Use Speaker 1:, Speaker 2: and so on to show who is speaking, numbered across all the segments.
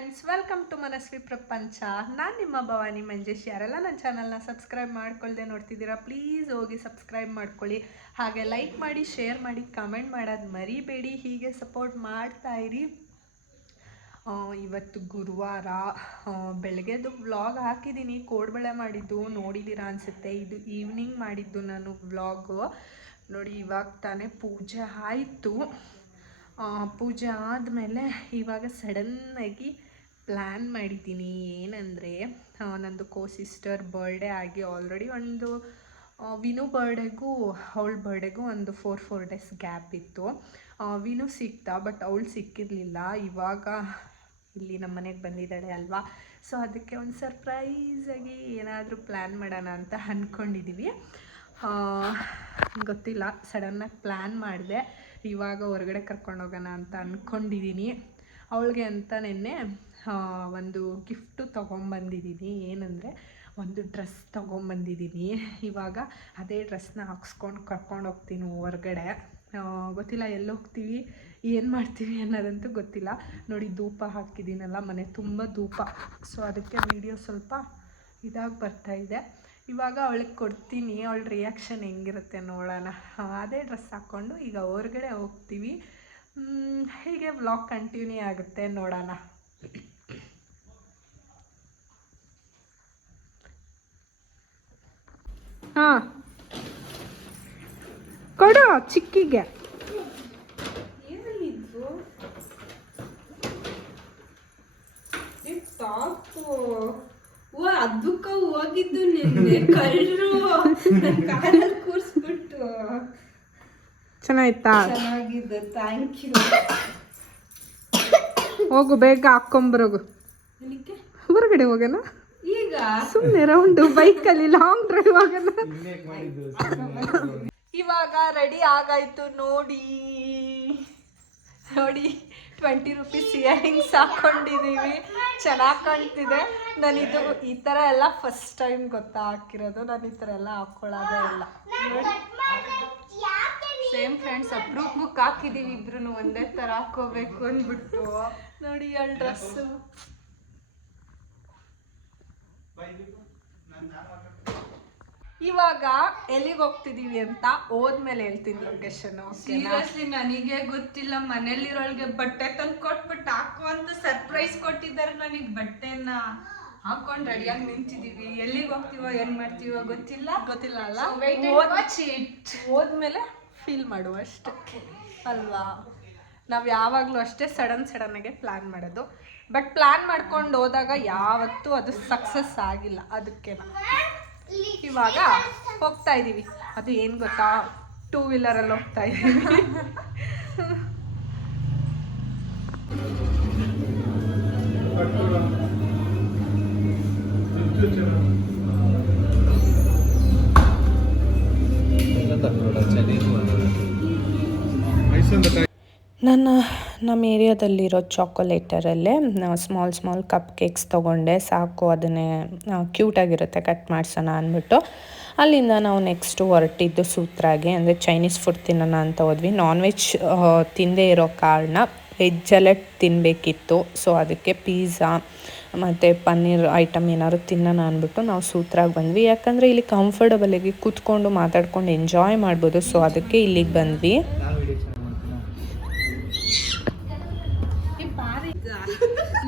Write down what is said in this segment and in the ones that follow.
Speaker 1: Friends welcome to Manasvi ಪ್ರಪಂಚ ನಾನು ನಿಮ್ಮ ಭವಾನಿ ಮಂಜೇಶ್. ಯಾರೆಲ್ಲ ನನ್ನ ಚಾನಲ್ನ ಸಬ್ಸ್ಕ್ರೈಬ್ ಮಾಡ್ಕೊಳ್ದೆ ನೋಡ್ತಿದ್ದೀರಾ ಪ್ಲೀಸ್ ಹೋಗಿ ಸಬ್ಸ್ಕ್ರೈಬ್ ಮಾಡ್ಕೊಳ್ಳಿ. ಹಾಗೆ ಲೈಕ್ ಮಾಡಿ ಶೇರ್ ಮಾಡಿ ಕಮೆಂಟ್ ಮಾಡೋದು ಮರಿಬೇಡಿ. ಹೀಗೆ ಸಪೋರ್ಟ್ ಮಾಡ್ತಾ ಇರಿ. ಇವತ್ತು ಗುರುವಾರ ಬೆಳಗ್ಗೆದು ವ್ಲಾಗ್ ಹಾಕಿದ್ದೀನಿ. ಕೋಡ್ಬಳೆ ಮಾಡಿದ್ದು ನೋಡಿದ್ದೀರಾ ಅನಿಸುತ್ತೆ. ಇದು ಈವ್ನಿಂಗ್ ಮಾಡಿದ್ದು ನಾನು ವ್ಲಾಗು ನೋಡಿ, ಇವಾಗ ತಾನೇ ಪೂಜೆ ಆಯಿತು. ಪೂಜೆ ಆದಮೇಲೆ ಇವಾಗ ಸಡನ್ನಾಗಿ ಪ್ಲ್ಯಾನ್ ಮಾಡಿದ್ದೀನಿ. ಏನಂದರೆ ನಂದು ಕೋ ಸಿಸ್ಟರ್ ಬರ್ಡೇ ಆಗಿ ಆಲ್ರೆಡಿ ಒಂದು ವಿನು ಬರ್ಡೇಗೂ ಅವಳ ಬರ್ಡೇಗೂ ಒಂದು ಫೋರ್ ಫೋರ್ ಡೇಸ್ ಗ್ಯಾಪ್ ಇತ್ತು. ವಿನು ಸಿಕ್ತಾ ಬಟ್ ಅವಳು ಸಿಕ್ಕಿರಲಿಲ್ಲ. ಇವಾಗ ಇಲ್ಲಿ ನಮ್ಮ ಮನೆಗೆ ಬಂದಿದ್ದಾಳೆ ಅಲ್ವಾ? ಸೊ ಅದಕ್ಕೆ ಒಂದು ಸರ್ಪ್ರೈಸಾಗಿ ಏನಾದರೂ ಪ್ಲ್ಯಾನ್ ಮಾಡೋಣ ಅಂತ ಅಂದ್ಕೊಂಡಿದ್ದೀವಿ ಗೊತ್ತಿಲ್ಲ ಸಡನ್ನಾಗಿ ಪ್ಲ್ಯಾನ್ ಮಾಡಿದೆ. ಇವಾಗ ಹೊರಗಡೆ ಕರ್ಕೊಂಡು ಹೋಗೋಣ ಅಂತ ಅಂದ್ಕೊಂಡಿದ್ದೀನಿ ಅವಳಿಗೆ ಅಂತ ನಿನ್ನೆ ಒಂದು ಗಿಫ್ಟು ತೊಗೊಂಬಂದಿದ್ದೀನಿ ಏನಂದರೆ ಒಂದು ಡ್ರೆಸ್ ತೊಗೊಂಬಂದಿದ್ದೀನಿ ಇವಾಗ ಅದೇ ಡ್ರೆಸ್ನ ಹಾಕ್ಸ್ಕೊಂಡು ಕರ್ಕೊಂಡು ಹೋಗ್ತೀನಿ ಹೊರಗಡೆ. ಗೊತ್ತಿಲ್ಲ ಎಲ್ಲಿ ಹೋಗ್ತೀವಿ, ಏನು ಮಾಡ್ತೀವಿ ಅನ್ನೋದಂತೂ ಗೊತ್ತಿಲ್ಲ. ನೋಡಿ, ಧೂಪ ಹಾಕಿದ್ದೀನಲ್ಲ ಮನೆ ತುಂಬ ಧೂಪ. ಸೊ ಅದಕ್ಕೆ ವಿಡಿಯೋ ಸ್ವಲ್ಪ ಇದಾಗಿ ಬರ್ತಾ ಇದೆ. ಇವಾಗ ಅವಳಿಗೆ ಕೊಡ್ತೀನಿ. ಅವಳ ರಿಯಾಕ್ಷನ್ ಹೆಂಗಿರುತ್ತೆ ನೋಡೋಣ. ಅದೇ ಡ್ರೆಸ್ ಹಾಕ್ಕೊಂಡು ಈಗ ಹೊರಗಡೆ ಹೋಗ್ತೀವಿ. ಹೀಗೆ ವ್ಲಾಗ್ ಕಂಟಿನ್ಯೂ ಆಗುತ್ತೆ ನೋಡೋಣ. ಹಾಂ. ಕೊಡು ಚಿಕ್ಕಿಗೆ.
Speaker 2: ಅದಕ್ಕ ಹೋಗಿದ್ದು ನಿನ್ನೆ ಕಳ್ಳರು ಕಾಲಲ್ಲಿ ಕೂರಿಸ್ಬಿಟ್ಟು.
Speaker 1: ಚೆನ್ನಾಯ್ತಾ
Speaker 2: ಚೆನ್ನಾಗಿದೆ ಥ್ಯಾಂಕ್ ಯು
Speaker 1: ಹೋಗು ಬೇಗ
Speaker 2: ಹಾಕೊಂಬರೋಗು.
Speaker 1: ಹೊರಗಡೆ ಹೋಗೋಣ
Speaker 2: ಈಗ?
Speaker 1: ಸುಮ್ಮನೆ ಬೈಕ್ ಅಲ್ಲಿ ಲಾಂಗ್ ಡ್ರೈವ್ ಆಗಲ್ಲ. ಇವಾಗ ರೆಡಿ ಆಗಾಯ್ತು ನೋಡಿ. ನೋಡಿ ಟ್ವೆಂಟಿ ರುಪೀಸ್ ಇಯರಿಂಗ್ಸ್ ಹಾಕೊಂಡಿದ್ದೀವಿ ಚೆನ್ನಾಗಿ ಕಾಣ್ತಿದೆ. ನಾನು ಇದು ಈ ಥರ ಎಲ್ಲ ಫಸ್ಟ್ ಟೈಮ್ ಗೊತ್ತಾ ಹಾಕಿರೋದು. ನಾನು ಈ ಥರ ಎಲ್ಲ ಹಾಕ್ಕೊಳ್ಳೋದೇ ಇಲ್ಲ. ಸೇಮ್ ಫ್ರೆಂಡ್ಸ್ ಅಪ್ರೂಪ್ ಬುಕ್ ಹಾಕಿದ್ದೀವಿ ಇಬ್ರು ಒಂದೇ ಥರ ಹಾಕೋಬೇಕು ಅಂದ್ಬಿಟ್ಟು. ನೋಡಿ ಅಲ್ಲಿ ಡ್ರೆಸ್ಸು ಇವಾಗ ಎಲ್ಲಿಗೆ ಹೋಗ್ತಿದೀವಿ ಅಂತ ಹೋದ್ಮೇಲೆ ಹೇಳ್ತೀನಿ ಲೊಕೇಶನ್
Speaker 2: ಸೀರಿಯಸ್ಲಿ ನನಗೆ ಗೊತ್ತಿಲ್ಲ ಮನೇಲಿರೋಳ್ಗೆ ಬಟ್ಟೆ ತಂದು ಕೊಟ್ಬಿಟ್ಟು ಹಾಕು ಅಂತ ಸರ್ಪ್ರೈಸ್ ಕೊಟ್ಟಿದ್ದಾರೆ ನನಗೆ. ಬಟ್ಟೆನ ಹಾಕೊಂಡು ರೆಡಿಯಾಗಿ ನಿಂತಿದೀವಿ. ಎಲ್ಲಿಗೆ ಹೋಗ್ತೀವೋ ಏನ್ ಮಾಡ್ತೀವೋ ಗೊತ್ತಿಲ್ಲ.
Speaker 1: ಗೊತ್ತಿಲ್ಲ ಅಲ್ಲ? ಹೋದ್ಮೇಲೆ ಫೀಲ್ ಮಾಡುವ ಅಷ್ಟೇ. ಅಲ್ವಾ? ನಾವು ಯಾವಾಗಲೂ ಅಷ್ಟೇ ಸಡನ್ ಸಡನ್ ಆಗಿ ಪ್ಲಾನ್ ಮಾಡೋದು. ಬಟ್ ಪ್ಲ್ಯಾನ್ ಮಾಡ್ಕೊಂಡು ಹೋದಾಗ ಯಾವತ್ತೂ ಅದು ಸಕ್ಸಸ್ ಆಗಿಲ್ಲ. ಅದಕ್ಕೆ ಇವಾಗ ಹೋಗ್ತಾ ಇದ್ದೀವಿ ಅದು ಏನು ಗೊತ್ತಾ? ಟೂ ವೀಲರಲ್ಲಿ ಹೋಗ್ತಾ ಇದ್ದೀವಿ
Speaker 3: ನನ್ನ, ನಮ್ಮ ಏರಿಯಾದಲ್ಲಿರೋ ಚಾಕೊಲೇಟರಲ್ಲೇ ಸ್ಮಾಲ್ ಸ್ಮಾಲ್ ಕಪ್ ಕೇಕ್ಸ್ ತೊಗೊಂಡೆ. ಸಾಕು, ಅದನ್ನೇ ಕ್ಯೂಟಾಗಿರುತ್ತೆ ಕಟ್ ಮಾಡಿಸೋಣ ಅಂದ್ಬಿಟ್ಟು. ಅಲ್ಲಿಂದ ನಾವು ನೆಕ್ಸ್ಟು ಹೊರಟಿದ್ದು ಸೂತ್ರಾಗೆ, ಅಂದರೆ ಚೈನೀಸ್ ಫುಡ್ ತಿನ್ನೋಣ ಅಂತ ಹೋದ್ವಿ. ನಾನ್ ವೆಜ್ ತಿಂದೇ ಇರೋ ಕಾರಣ ವೆಜ್ಜಲ್ಲೇ ತಿನ್ನಬೇಕಿತ್ತು ಸೊ ಅದಕ್ಕೆ ಪೀಝಾ ಮತ್ತು ಪನ್ನೀರ್ ಐಟಮ್ ಏನಾದ್ರು ತಿನ್ನೋಣ ಅಂದ್ಬಿಟ್ಟು ನಾವು ಸೂತ್ರಾಗಿ ಬಂದ್ವಿ. ಯಾಕಂದರೆ ಇಲ್ಲಿ ಕಂಫರ್ಟಬಲಾಗಿ ಕೂತ್ಕೊಂಡು ಮಾತಾಡ್ಕೊಂಡು ಎಂಜಾಯ್ ಮಾಡ್ಬೋದು. ಸೊ ಅದಕ್ಕೆ ಇಲ್ಲಿಗೆ ಬಂದ್ವಿ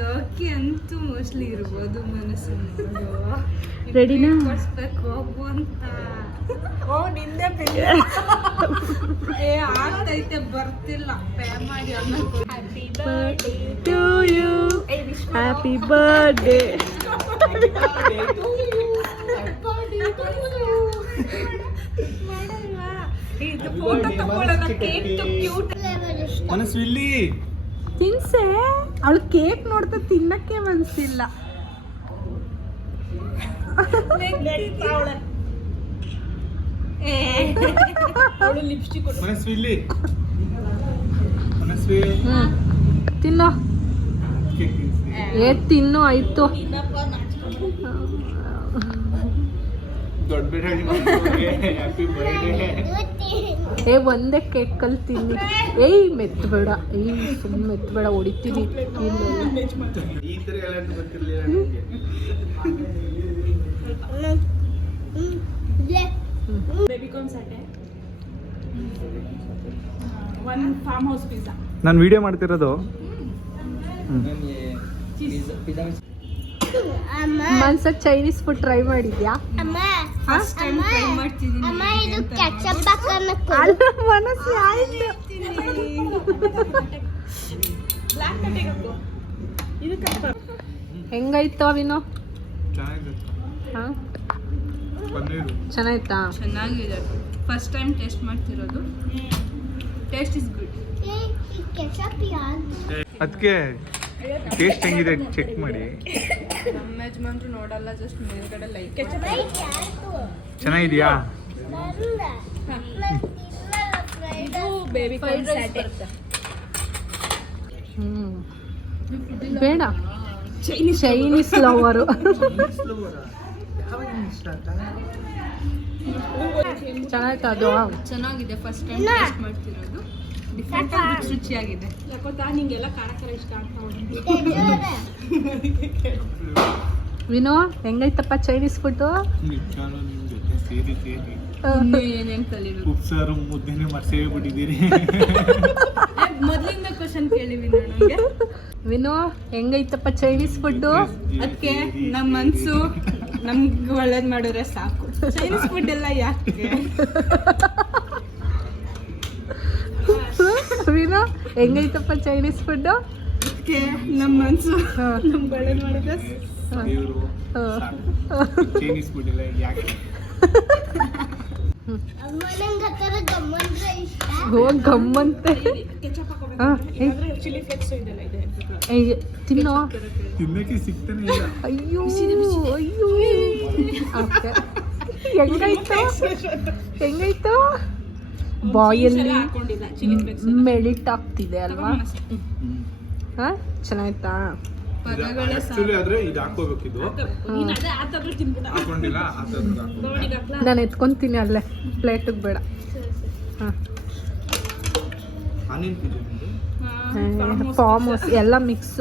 Speaker 2: ಲೋಕಿ ಅಂತೂ ಮೋಸ್ಟ್ಲಿ ಇರ್ಬೋದು ಮನಸ್ಸು
Speaker 1: ರೆಡಿನಾ
Speaker 2: ಕೊಡ್ಸ್ಬೇಕು ಹೋಗು ಅಂತ
Speaker 1: ಓ ನಿಂದೆ
Speaker 2: ಏ ಆಗ್ತೈತೆ ಬರ್ತಿಲ್ಲ ಪೇ ಮಾಡಿ ಅನ್ನೋ
Speaker 1: ಟು ಯು ಹ್ಯಾಪಿ ಬರ್ಡೇ ಇದು ಫೋಟೋ ತಗೊಳ್ಳೋಣ ಕೇಕ್ ಕ್ಯೂಟ್
Speaker 4: ಮನಸ್ವಿಲ್ಲಿ
Speaker 1: ತಿನ್ಸೆ? ಅವಳು ಕೇಕ್ ನೋಡ್ತಾ ತಿನ್ನಕ್ಕೆ ಮನ್ಸಿಲ್ಲ. ತಿನ್ನೋ. ಏ ತಿನ್ನು ಆಯ್ತು.
Speaker 4: ದೊಡ್ಡ ಹ್ಯಾಪಿ ಬರ್ಡೇ
Speaker 1: ಏ ಒಂದೇ ಕಲ್ ತಿನ್ನಿ. ಏಯ್ ಮೆತ್ತಬೇಡ ಏಯ್ ಸುಮ್ಮನೆ ಮೆತ್ತಬೇಡ ಹೊಡಿತೀನಿ.
Speaker 4: ನಾನು ವಿಡಿಯೋ ಮಾಡ್ತಿರೋದು.
Speaker 1: ಮನ್ಸ ಚೈನೀಸ್ ಫುಡ್ ಟ್ರೈ ಮಾಡಿದ್ಯಾ?
Speaker 2: ಫಸ್ಟ್ ಟೈಮ್ ಟ್ರೈ ಮಾಡ್ತಿದ್ದೀನಿ.
Speaker 1: ಮನಸ್ಸು ಆಯ್ತು ಹೆಂಗಾಯ್ತು ವಿನೋ
Speaker 4: ಚೆನ್ನಾಗಿದೆ
Speaker 1: ಹಾ?
Speaker 4: ಪನ್ನೀರು.
Speaker 1: ಚೆನ್ನಾಯ್ತಾ?
Speaker 2: ಚೆನ್ನಾಗಿದೆ. ಫಸ್ಟ್ ಟೈಮ್ ಟೇಸ್ಟ್ ಮಾಡ್ತಿರೋದು. ಟೇಸ್ಟ್ ಇಸ್ ಗುಡ್
Speaker 4: ಅದಕ್ಕೆ ಟೇಸ್ಟ್ ಹೆಂಗಿದೆ ಚೆಕ್ ಮಾಡಿ.
Speaker 2: ನಮ್ಮ ಯಜಮಾನ್ರು ನೋಡಲ್ಲ ಜಸ್ಟ್ ಮೇಲ್ಗಡೆ ಲೈಕ್
Speaker 4: ಚೆನ್ನಾಗಿದ್ಯಾ?
Speaker 2: ಇದು ಬೇಬಿಕಾರ್ನ್ ಸ್ಯಾಟೆ
Speaker 1: ಹ್ಮ್. ಬೇಡ. ಚೈನೀಸ್ ಚೈನೀಸ್ ಲವರು ಚೆನ್ನಾಗಿತ್ತು ಅದು
Speaker 2: ಚೆನ್ನಾಗಿದೆ ಫಸ್ಟ್ ಟೈಮ್ ಟೇಸ್ಟ್ ಮಾಡ್ತಿರೋದು. ಡಿಫ್ರೆಂಟ್ ಆಗಿ ರುಚಿಯಾಗಿದೆ. ಯಾಕೋತಾ ನಿಂಗೆಲ್ಲ ಖಾರ ಖಾರ ಇಷ್ಟ ಆಗ್ತಾವೆ
Speaker 1: ವಿನೋ ಹೆಂಗೈತಪ್ಪ ಚೈನೀಸ್ ಫುಡ್ಡು
Speaker 4: ಉಪ್ಸಾರು ಮುದ್ದೆನೆ ಮರ್ಸೇ ಬಿಟ್ಟಿದ್ದೀರಿ.
Speaker 2: ಮೊದಲಿಂದ ಕ್ವಶನ್ ಕೇಳಿವಿ ನನಗೆ
Speaker 1: ವಿನೋ ಹೆಂಗೈತಪ್ಪ ಚೈನೀಸ್ ಫುಡ್ಡು?
Speaker 2: ಅದಕ್ಕೆ ನಮ್ಮ ಮನ್ಸು ನಮ್ಗೆ ಒಳ್ಳೇದು ಮಾಡಿದ್ರೆ ಸಾಕು. ಚೈನೀಸ್ ಫುಡ್ ಎಲ್ಲ ಯಾಕೆ?
Speaker 1: ವಿನೋ ಹೆಂಗೈತಪ್ಪ ಚೈನೀಸ್ ಫುಡ್ಡು?
Speaker 2: ಅದಕ್ಕೆ ನಮ್ಮ ಮನ್ಸು ನಮ್ಗೆ ಒಳ್ಳೇದು ಮಾಡಿದ್ರೆ
Speaker 4: ಚೈನೀಸ್ ಫುಡ್ ಎಲ್ಲ ಯಾಕೆ?
Speaker 1: ಗಮ್ಮಂತೆ. ತಿನ್ನೋ?
Speaker 4: ತಿನ್ನಕ್ಕೆ ಸಿಗ್ತಾನೆ ಇಲ್ಲ.
Speaker 1: ಅಯ್ಯೋ ಅಯ್ಯೋ. ಹೆಂಗಾಯ್ತು? ಹೆಂಗಾಯ್ತು? ಬಾಯಲ್ಲಿ
Speaker 2: ಹಾಕೊಂಡಿಲ್ಲ ಚಿಲ್ಲಿ ಫ್ಲೆಕ್ಸ್
Speaker 1: ಮೆಳಿಟ್ ಆಗ್ತಿದೆ ಅಲ್ವಾ? ಹಾ ಚೆನ್ನಾಯ್ತಾ
Speaker 2: ಪದಗಳೇ
Speaker 4: ಆಕ್ಚುಲಿ ಆದ್ರೆ ಇದು ಹಾಕೋಬೇಕಿದು
Speaker 2: ಅದೇ ಆ ಥರ ತಿನ್ಬಿಡ.
Speaker 4: ಹಾಕೊಂಡಿಲ್ಲ ಆ ಥರದ್ದು ಹಾಕ್ಬೇಕು.
Speaker 1: ನಾನು ಎತ್ಕೊಂತೀನಿ ಅಲ್ಲೇ ಪ್ಲೇಟಿಗೆ ಬೇಡ. ಹಾಂ.
Speaker 4: ಆನಿಯನ್ ಪಿಜ್ಜಾ ನಿಮ್ದು?
Speaker 1: ಫಾರ್ಮ್ ಹೌಸ್ ಎಲ್ಲ ಮಿಕ್ಸ್.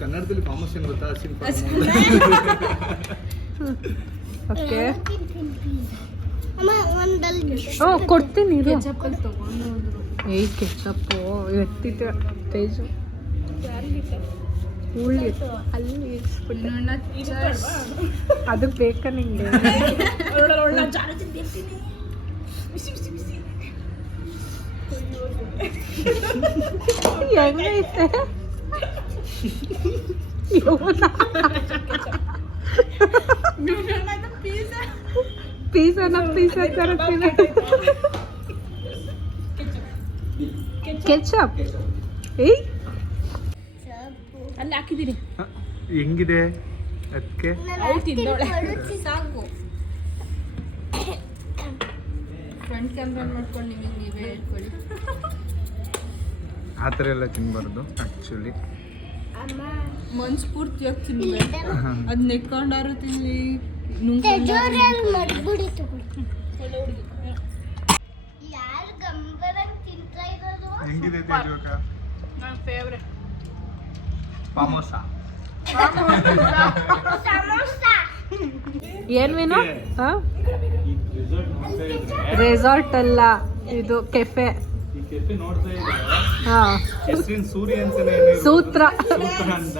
Speaker 4: ಕನ್ನಡದಲ್ಲಿ ಫಾಮಸ್ ಏನು ಗೊತ್ತಾ? ಹಸಿನ್
Speaker 1: ಓಕೆ.
Speaker 5: ಅಮ್ಮ ಒಂದಲ್ಲಿ
Speaker 1: ಹ್ಞೂ ಕೊಡ್ತೀನಿ ಇರು. ಏಯ್ ಕೆಚಪ್ಪು ಎತ್ತಿಟ್ಟು ತೇಜು. ಉಳ್ಳಿ ಅಲ್ಲಿ ಇಡ್ಸ್ಬಿಟ್ಟೆ. ಅದು ಬೇಕಾ ನಿಂಗೆ ಹೆಂಗೈತೆ ಪೀಸನ ಪೀಸ ಥರ ಕೆಚಪ್ ಏಯ್
Speaker 2: ಅಲ್ಲಿ ಹಾಕಿದ್ದೀನಿ
Speaker 4: ಹೆಂಗಿದೆ? ಅದಕ್ಕೆ
Speaker 2: ಸಾಕು. ಫ್ರಂಟ್ ಕ್ಯಾಮ್ರಾ ನೋಡ್ಕೊಂಡು ನಿಮಗೆ ನೀವೇ ಹೇಳ್ಕೊಳ್ಳಿ
Speaker 4: ಆ ಥರ ಎಲ್ಲ ತಿನ್ಬಾರ್ದು ಆ್ಯಕ್ಚುಲಿ
Speaker 2: ಮನ್ಸ್ಫೂರ್ತಿಯಾಗಿ ತಿನ್ಬೇಕು ಅದ್ ನೆಕ್ಕೊಂಡಾರು ತಿನ್ಲಿ.
Speaker 5: ತೆಜೋರಿಯಲ್ಲಿ ಮಡ್ಬಿಡಿ ತಗೊಳ್ಳಿ. ಯಾರು ಗಂಬರಂಗ್ ತಿಂತಾ ಇರೋದು?
Speaker 4: ಹೆಂಗಿದೆ
Speaker 2: ನನ್ನ ಫೇವ್ರೆಟ್
Speaker 4: ಪಾಮೋಸ
Speaker 5: ಸಮೋಸ
Speaker 1: ಏನ್ ಮೀನು?
Speaker 4: ರೆಸಾರ್ಟ್ ನೋಡ್ತಾ ಇದ್ರೆ
Speaker 1: ರೆಸಾರ್ಟ್ ಅಲ್ಲ ಇದು ಕೆಫೆ
Speaker 4: ಈ ಕೆಫೆ ನೋಡ್ತಾ ಇದ್ರೆ
Speaker 1: ಹಾ.
Speaker 4: ಹೆಸರಿನ ಸೂರ್ಯ ಅಂತಾನೆ ಏನೋ ಇರ್ಬೋದು.
Speaker 1: ಸೂತ್ರ
Speaker 4: ಸೂತ್ರ ಅಂತ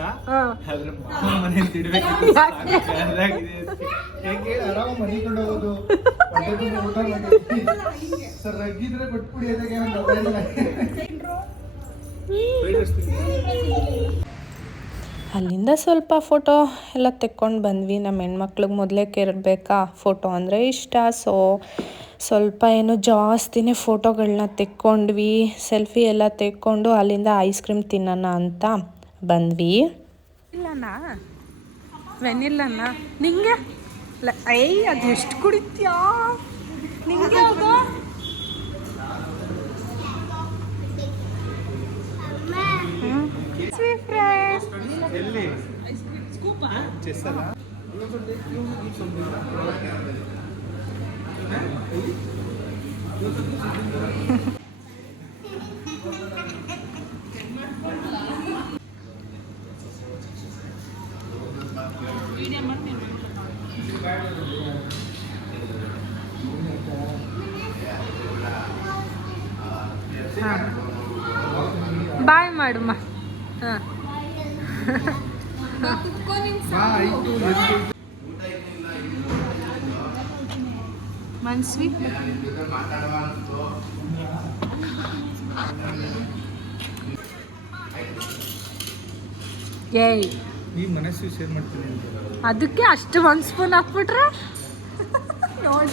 Speaker 3: ಅಲ್ಲಿಂದ ಸ್ವಲ್ಪ ಫೋಟೋ ಎಲ್ಲ ತೆಕ್ಕೊಂಡು ಬಂದ್ವಿ. ನಮ್ಮ ಹೆಣ್ಮಕ್ಳಿಗೆ ಮೊದಲೇ ಕೇರಬೇಕಾ ಫೋಟೋ ಅಂದರೆ ಇಷ್ಟ. ಸೊ ಸ್ವಲ್ಪ ಏನು ಜಾಸ್ತಿನೇ ಫೋಟೋಗಳನ್ನ ತೆಕ್ಕೊಂಡ್ವಿ. ಸೆಲ್ಫಿ ಎಲ್ಲ ತೆಕ್ಕೊಂಡು ಅಲ್ಲಿಂದ ಐಸ್ ಕ್ರೀಮ್ ತಿನ್ನೋಣ ಅಂತ ಬಂದ್ವಿ.
Speaker 1: ಇಲ್ಲನಾ ನಿಂಗೆ? ಅದು ಎಷ್ಟು ಕುಡಿತ್ಯಾ? ನಿಂಗೆ
Speaker 4: ಚೆಸ್ ಅಲ್ಲ? ಬಾಯ್
Speaker 1: ಮನ್ಸ್ವಿ? ಏಯ್. ಅದಕ್ಕೆ ಅಷ್ಟು ಒಂದು ಸ್ಪೂನ್ ಹಾಕ್ಬಿಟ್ರೆ? ನೋಡಿ.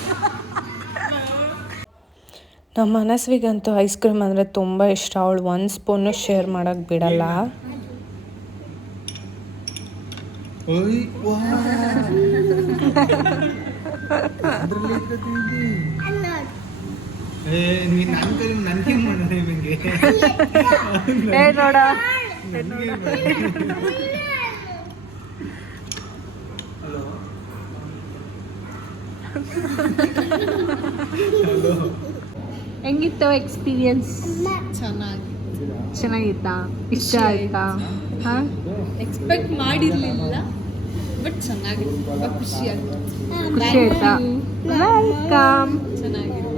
Speaker 3: ನಮ್ಮ ಮನಸ್ವಿಗಂತೂ ಐಸ್ ಕ್ರೀಮ್ ಅಂದರೆ ತುಂಬ ಇಷ್ಟ. ಅವಳು ಒಂದು ಸ್ಪೂನು ಶೇರ್ ಮಾಡೋಕ್ಕೆ ಬಿಡಲ್ಲ.
Speaker 4: ಏ
Speaker 1: ನೋಡ. ಹೆಂಗಿತ್ತು ಎಕ್ಸ್ಪೀರಿಯನ್ಸ್? ಚೆನ್ನಾಗಿತ್ತಾ. ಇಷ್ಟ ಆಯ್ತಾ? ಹಾಂ?
Speaker 2: ಎಕ್ಸ್ಪೆಕ್ಟ್ ಮಾಡಿರ್ಲಿಲ್ಲ. ಬಟ್ ಚೆನ್ನಾಗಿತ್ತು ತುಂಬಾ ಖುಷಿ
Speaker 1: ವೆಲ್ಕಮ್
Speaker 2: ಚೆನ್ನಾಗಿತ್ತು.